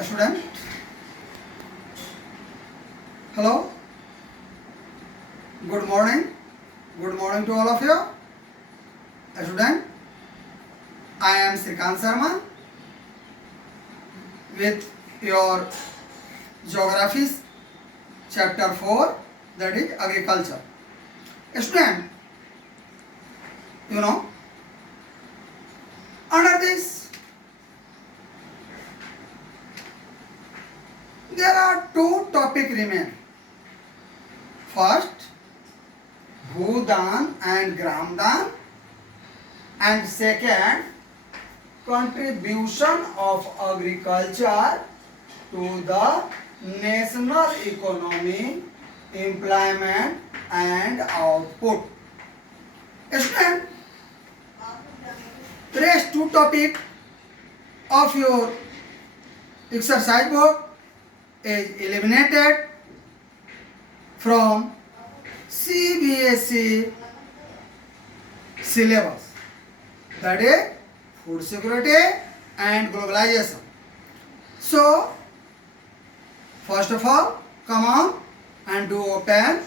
Student, hello, good morning to all of you. Student, I am Srikant Sharma with your geography chapter 4, that is agriculture. Student, under this there are two topics remain. First, Bhudan and Gramdan, and second, contribution of agriculture to the national economy, employment and output. Student, rest two topic of your exercise book is eliminated from CBSE syllabus, that is food security and globalization. So first of all, come on and do open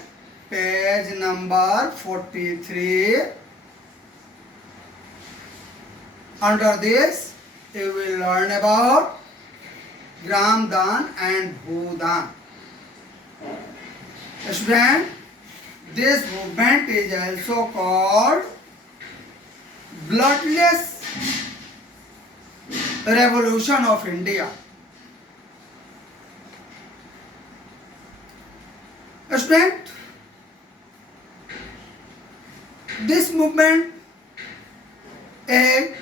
page number 43. Under this you will learn about Gramdan and Bhudan. Student, this movement is also called bloodless revolution of India. Student, this movement is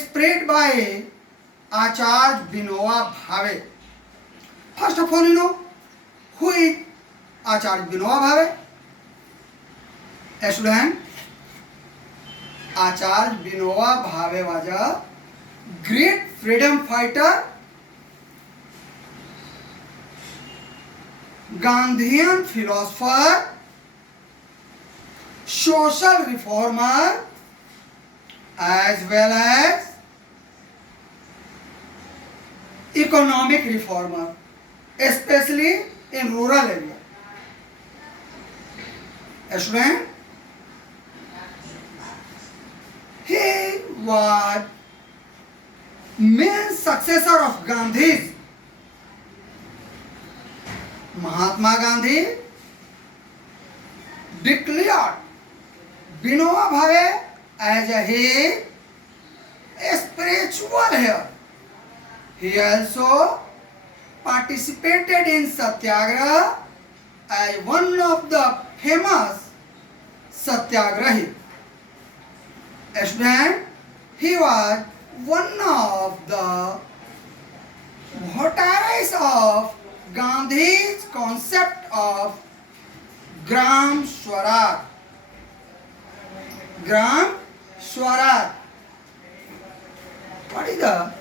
spread by Acharya Vinoba Bhave. First of all, you know who is Acharya Vinoba Bhave? Student, Acharya Vinoba Bhave was a great freedom fighter, Gandhian philosopher, social reformer, as well as economic reformer, especially in rural area. Student, he was main successor of Gandhi. Mahatma Gandhi declared Vinoba Bhave as a spiritual hero. He also participated in Satyagraha as one of the famous Satyagrahi. Student, he was one of the votaries of Gandhi's concept of Gram Swaraj. Gram Swaraj. What is the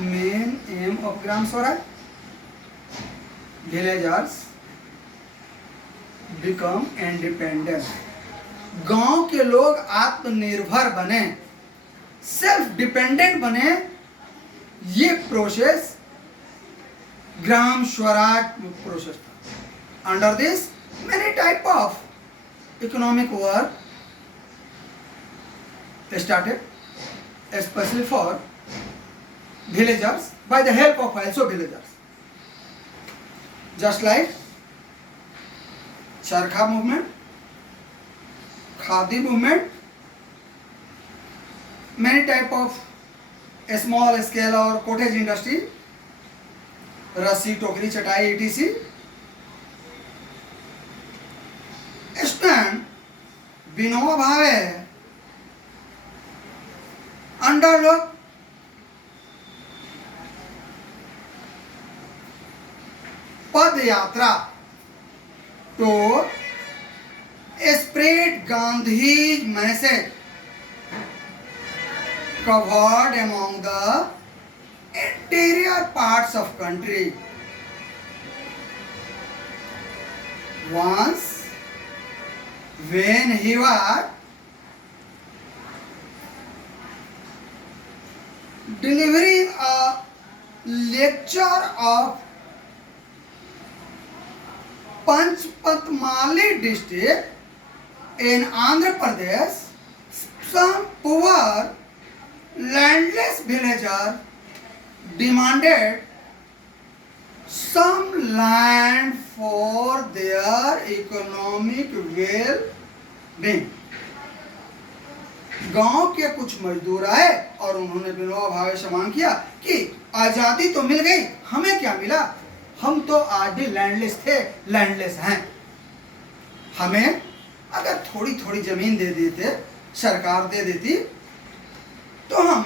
main aim of Gram Swaraj? Villagers become independent. गांव के लोग आत्मनिर्भर बने, self dependent बने, ये process Gram Swaraj process था. Under this many type of economic work started, especially for villagers, by the help of also villagers. Just like Charkha movement, Khadi movement, many type of small scale or cottage industry, Rassi, Tokri, Chatai, etc. Student, Vinoba Bhave undertook Pad Yatra to spread Gandhi's message covered among the interior parts of country. Once when he was delivering a lecture of Panchpatmali district in Andhra Pradesh, some poor landless villager demanded some land for their economic well-being. गांव के कुछ मजदूर आए और उन्होंने विनोबा भावे से मांग किया कि आजादी तो मिल गई, हमें क्या मिला? हम तो आज भी लैंडलेस थे, लैंडलेस हैं। हमें अगर थोड़ी थोड़ी जमीन दे देते, सरकार दे देती, तो हम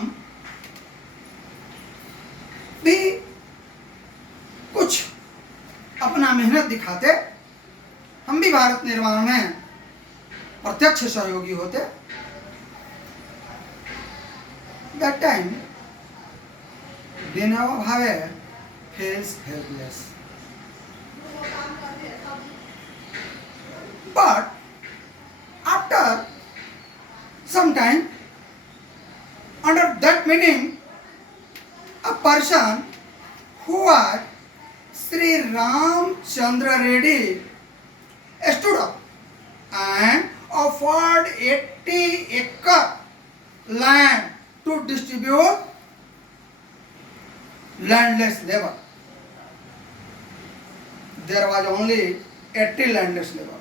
भी कुछ अपना मेहनत दिखाते, हम भी भारत निर्माण में प्रत्यक्ष सहयोगी होते। That time, Vinoba Bhave feels helpless. But after some time, under that meeting, a person who was Sri Ramchandra Reddy stood up and offered 80-acre land to distribute landless labor. There was only 80 landless labor.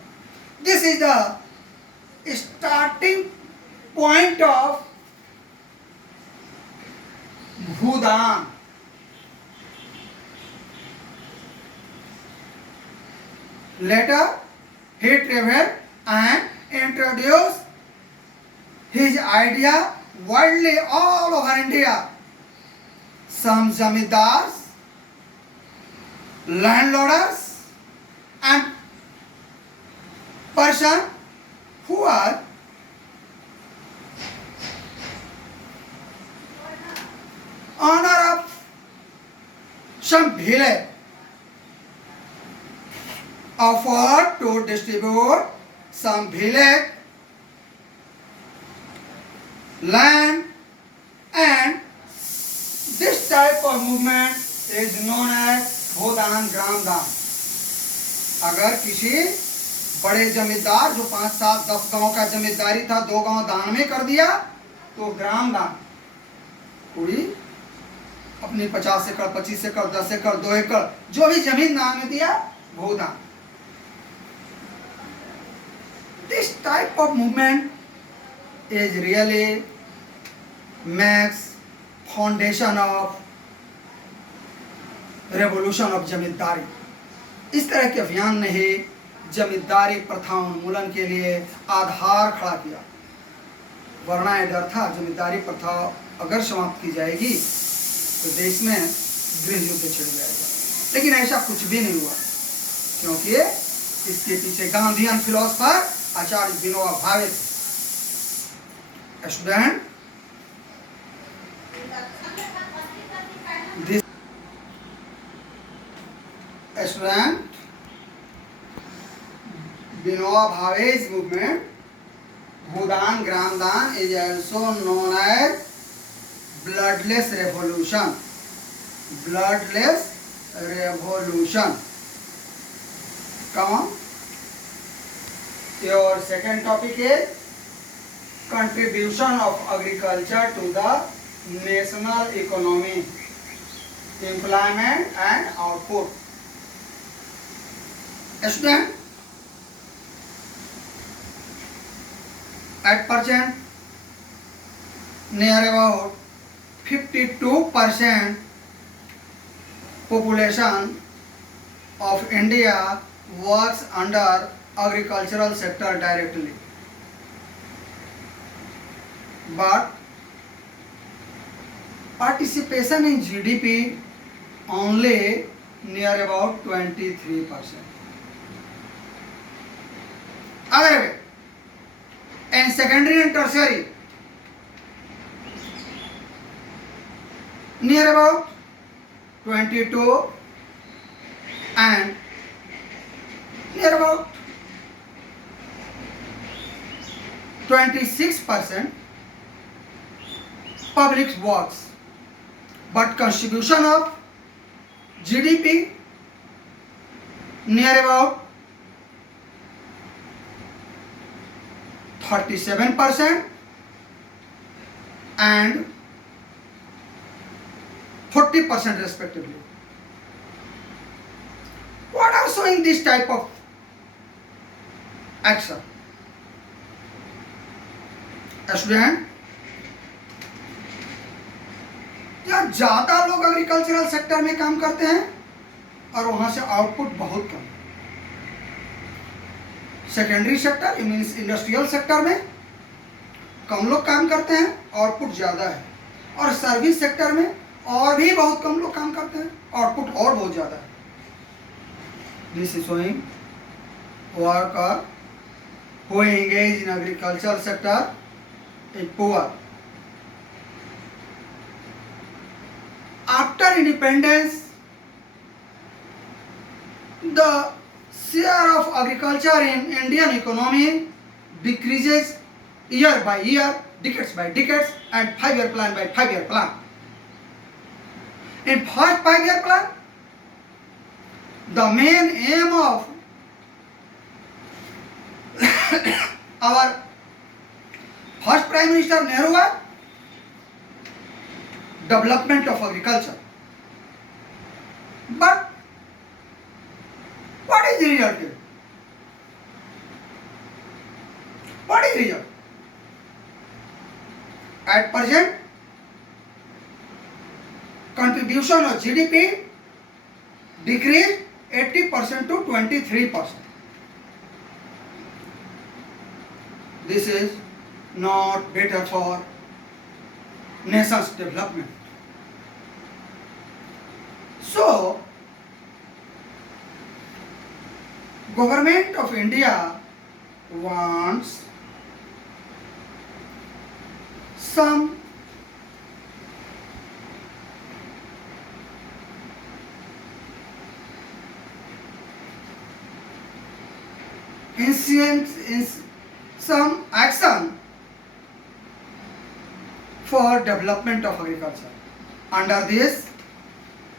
This is the starting point of Bhudan. Later, he traveled and introduced his idea widely all over India. Some zamindars, landlords, and person who are owner of some village offered to distribute some village land, and this type of movement is known as Bhudan Gram Daan. अगर किसी बड़े जमींदार जो 5, 7, 10 गांव का जमींदारी था 2 गांव दान में कर दिया तो ग्राम दान, पूरी अपनी 50 एकड़, 25 एकड़, 10 एकड़, 2 एकड़ जो भी जमीन दान में दिया, भूदान. This type of movement is really makes foundation of revolution of जमींदारी. इस तरह के अभियान ने ही जमींदारी प्रथा उन्मूलन के लिए आधार खड़ा किया. वरना यह डर था जमींदारी प्रथा अगर समाप्त की जाएगी तो देश में गृह युद्ध छिड़ जाएगा, लेकिन ऐसा कुछ भी नहीं हुआ, क्योंकि इसके पीछे गांधीयन फिलोसफर आचार्य विनोबा भावे थे. Student, this student, Vinoba Bhave's movement, Bhudan Gram Daan, is also known as bloodless revolution. Bloodless revolution. Come on. Your second topic is contribution of agriculture to the national economy, employment and output. Student, at present near about 52% population of India works under agricultural sector directly, but participation in GDP only near about 23%. Other way, in secondary and tertiary, near about 22 and near about 26% public works but contribution of GDP near about 37% and 40% respectively. What are showing this type of action? Student, या ज्यादा लोग agricultural sector में काम करते हैं और वहां से आउटपुट बहुत कम। Secondary sector means industrial sector में कम लोग काम करते हैं, आउटपुट ज्यादा है। और सर्विस सेक्टर में और भी बहुत कम लोग काम करते हैं, आउटपुट और बहुत ज्यादा है। This is showing worker who engage in agricultural sector is poor. After independence, the share of agriculture in Indian economy decreases year by year, decades by decades, and 5-year plan by 5-year plan. In first 5-year plan, the main aim of our first Prime Minister Nehru was development of agriculture. But what is the result here? What is the result? At present, contribution of GDP decreased 80% to 23%. This is not better for nation's development. So, government of India wants some some action for development of agriculture. Under this,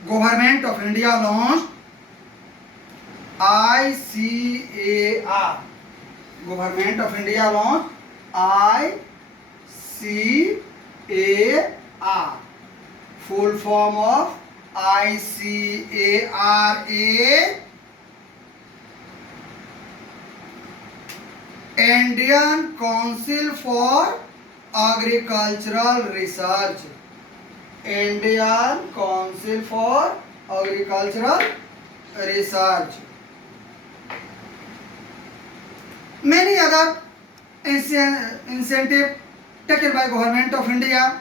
Government of India launched ICAR. Government of India launched ICAR. Full form of ICAR is Indian Council for Agricultural Research. Indian Council for Agricultural Research. Many other incentive taken by Government of India,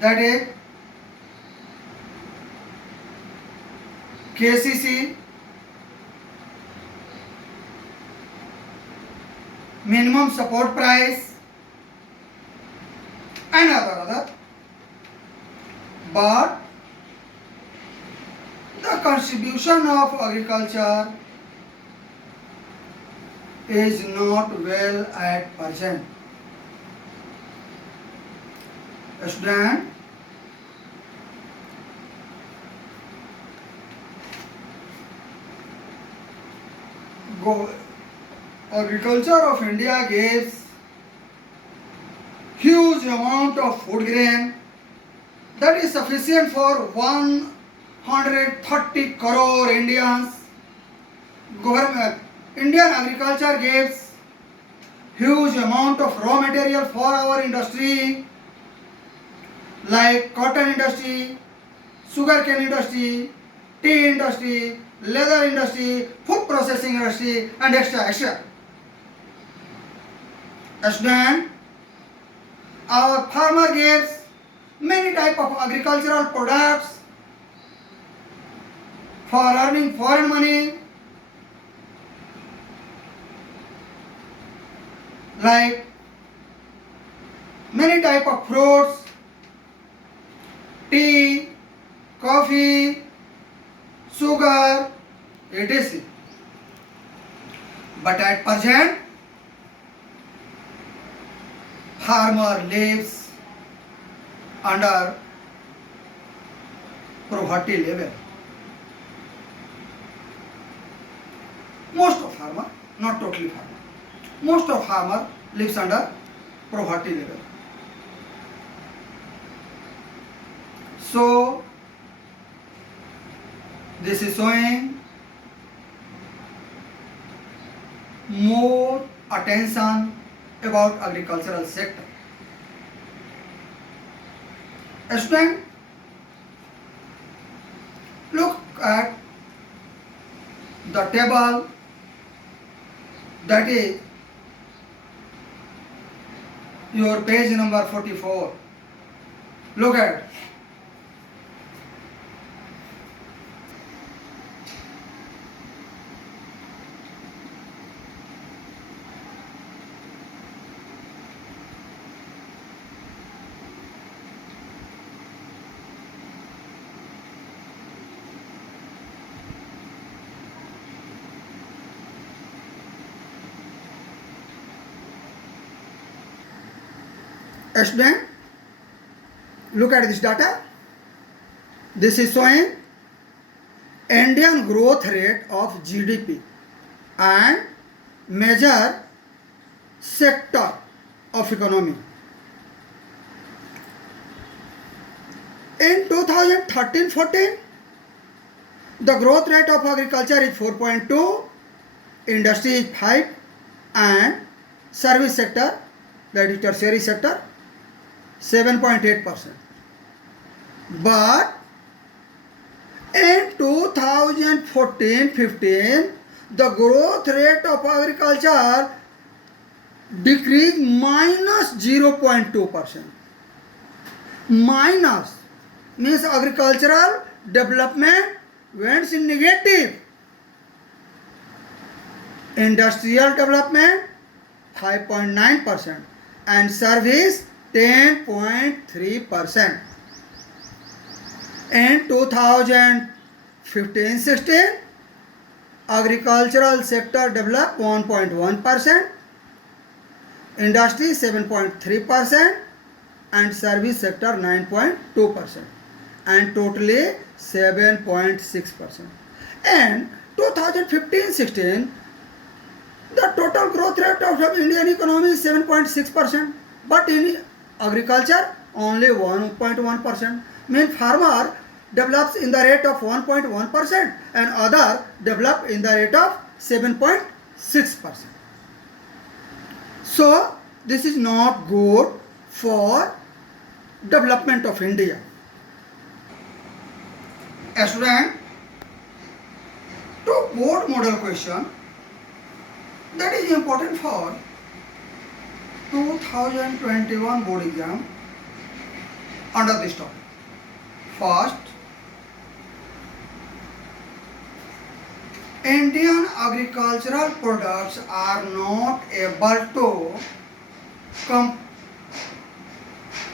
that is KCC, minimum support price, and other. But the contribution of agriculture is not well at present. Student, agriculture of India gives huge amount of food grain that is sufficient for 130 crore Indians. Indian agriculture gives huge amount of raw material for our industry like cotton industry, sugarcane industry, tea industry, leather industry, food processing industry, and extra. Student, our farmer gives many type of agricultural products for earning foreign money like many type of fruits, tea, coffee, sugar, etc. But at present, farmer lives under poverty level. Most of farmer, not totally farmer, most of farmer lives under poverty level. So this is showing more attention about agricultural sector. Student, look at the table, that is your page number 44. Look at. Student, look at this data. This is showing Indian growth rate of GDP and major sector of economy. In 2013-14, the growth rate of agriculture is 4.2, industry is 5, and service sector, that is tertiary sector, 7.8%. But in 2014-15, the growth rate of agriculture decreased minus 0.2%. Minus means agricultural development went in negative. Industrial development 5.9% and service 10.3%. In 2015-16, agricultural sector developed 1.1%, industry 7.3%, and service sector 9.2%, and totally 7.6%. And 2015-16, the total growth rate of Indian economy is 7.6%, but in agriculture only 1.1%. Means farmer develops in the rate of 1.1% and other develop in the rate of 7.6%. So this is not good for development of India. A student, to board model question that is important for 2021 board exam under this topic. First, Indian agricultural products are not able to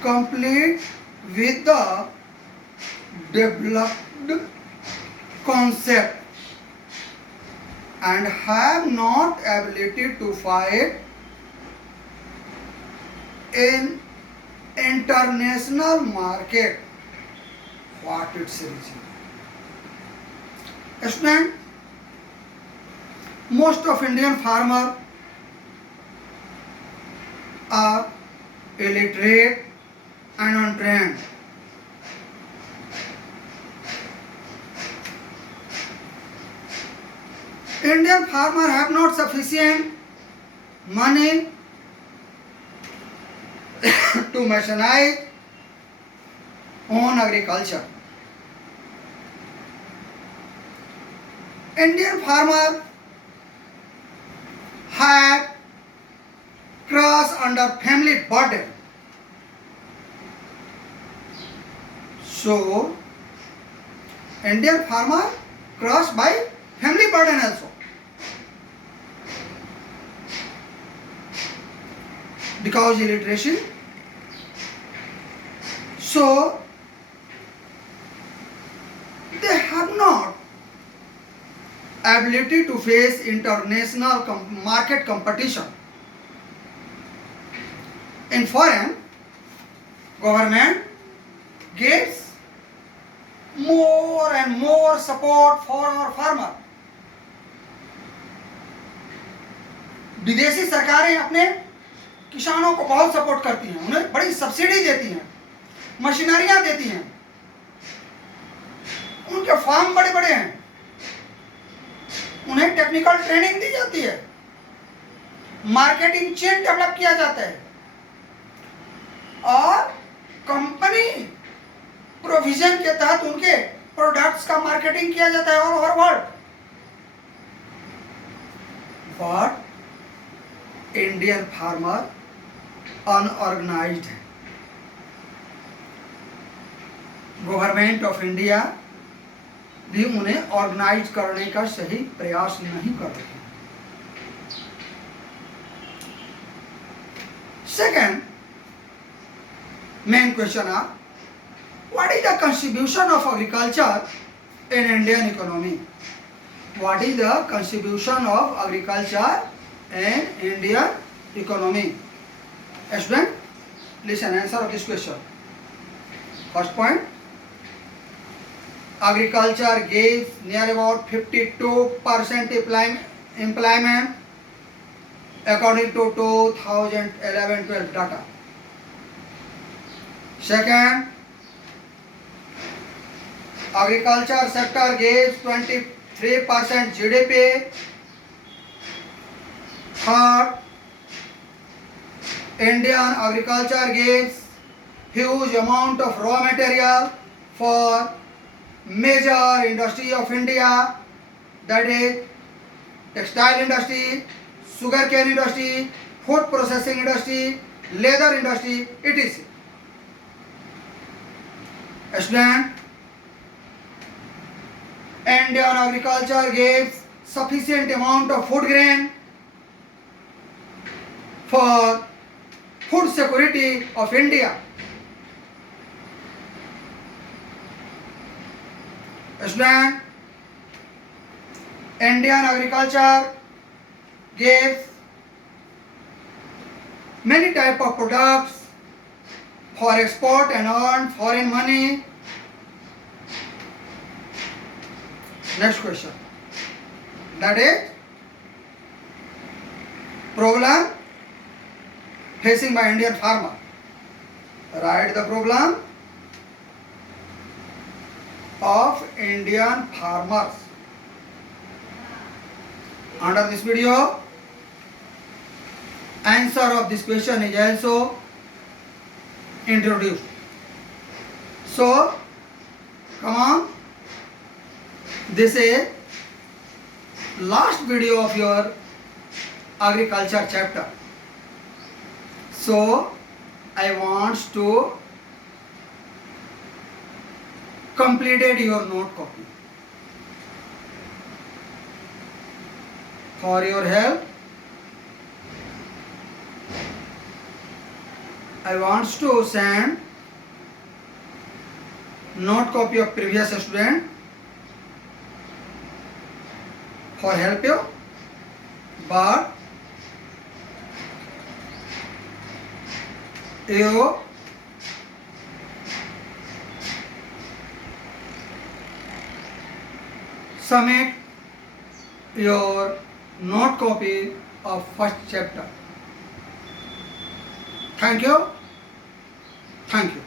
complete with the developed concept and have not ability to fight in international market. What it's reaching. Student, most of Indian farmers are illiterate and untrained. Indian farmers have not sufficient money to mechanize on agriculture. Indian farmers have crossed under family burden. So, Indian farmer crossed by family burden also. Because illiteracy. So, they have not ability to face international market competition. In foreign, government gives more and more support for our farmer. विदेशी सरकारें अपने किसानों को बहुत support करती हैं, उन्हें बड़ी सब्सिडी देती हैं, मशीनरियां देती हैं, उनके फार्म बड़े बड़े हैं, उन्हें टेक्निकल ट्रेनिंग दी जाती है, मार्केटिंग चेन डेवलप किया जाता है और कंपनी प्रोविजन के तहत उनके प्रोडक्ट्स का मार्केटिंग किया जाता है all over world. But Indian farmer unorganised है। गवर्नमेंट ऑफ इंडिया भी उन्हें ऑर्गेनाइज करने का सही प्रयास नहीं कर रही है। Second main question are, what is the contribution of agriculture in Indian economy? What is the contribution of agriculture in Indian economy? Student, listen answer of this question. First point, agriculture gives near about 52% employment according to 2011-12 data. Second, agriculture sector gives 23% GDP. Third, Indian agriculture gives huge amount of raw material for major industry of India, that is textile industry, sugarcane industry, food processing industry, leather industry, etc. Student, Indian agriculture gives sufficient amount of food grain for food security of India. Student, Indian agriculture gives many type of products for export and earn foreign money. Next question, that is problem facing by Indian farmer. Write the problem of Indian farmers. Under this video, answer of this question is also introduced. So, come on, this is last video of your agriculture chapter. So, I want to completed your note copy. For your help, I want to send note copy of previous student for help you, but you submit your note copy of first chapter. Thank you. Thank you.